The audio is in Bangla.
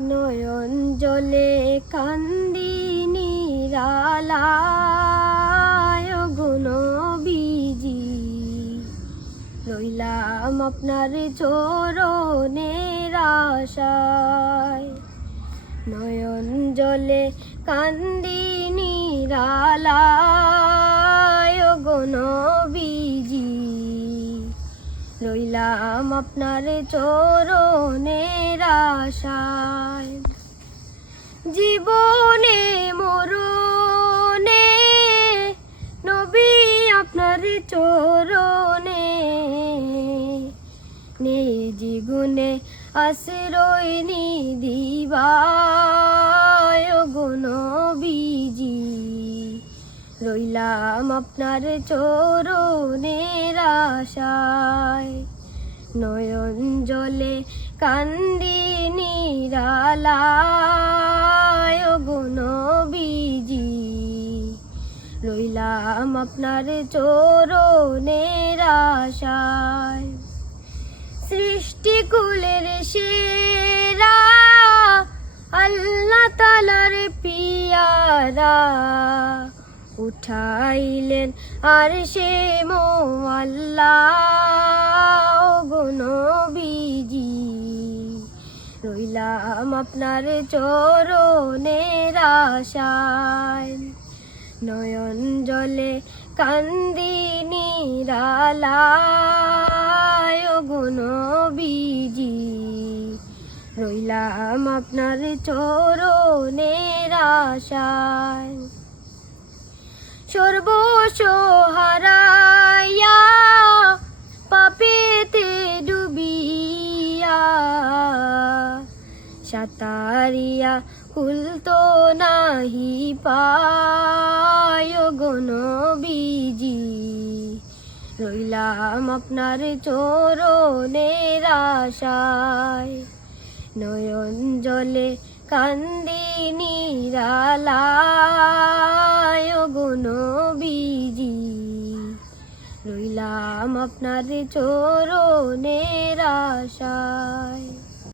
নয়ন জলে কান্দি নিরালায় গো নবীজি, রইলাম আপনার চরণের আশায়। নয়ন জলে কান্দি নিরালায় গো নবীজি, রইলাম আপনার চরণের আশায়। জীবনে মরণে নবী আপনার চরণে, নেই জীবনে আশ্রয় নিদিবায় গো নবীজি, রইলাম আপনার চরণের আশায়। নয়ন জলে কান্দি নিরালায় গো নবীজি, রইলাম আপনার চরণের আশায়। সৃষ্টিকুলের সেরা আল্লাহ তাআলার পিয়ারা, উঠাইলেন আরশে মোয়াল্লা গো নবীজি, রইলাম আপনার চরণের আশায়। নয়ন জলে কান্দি নিরালায় গো নবীজি, রইলাম আপনার চরণের আশায়। সর্বস্ব হারাইয়া পাপেতে ডুবিয়া, সাতারিয়া কুলতো নাহি পায় গো নবীজি, রইলাম আপনার চরণের আশায়। নয়ন জলে কান্দি নিরালায় গো নবীজি, রইলাম আপনার চরণের আশায়।